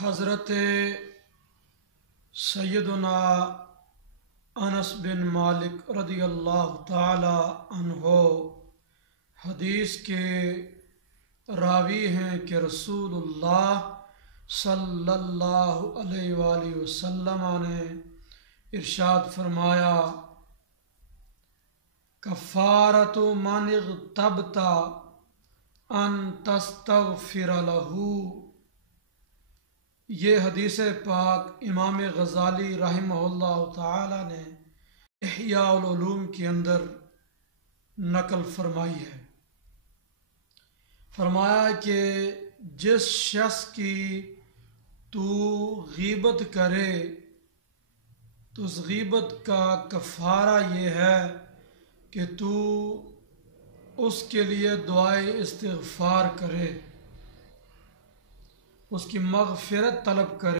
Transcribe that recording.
حضرت سیدنا انس بن مالک رضی اللہ تعالی عنہ حدیث کے راوی ہیں کہ رسول اللہ صلی اللہ علیہ وآلہ وسلم نے ارشاد فرمایا، کفارۃ من اغتبت ان تستغفر لہ۔ یہ حدیث پاک امام غزالی رحمہ اللہ تعالی نے احیاء العلوم کے اندر نقل فرمائی ہے۔ فرمایا کہ جس شخص کی تو غیبت کرے تو اس غیبت کا کفارہ یہ ہے کہ تو اس کے لیے دعائے استغفار کرے، اس کی مغفرت طلب کرے۔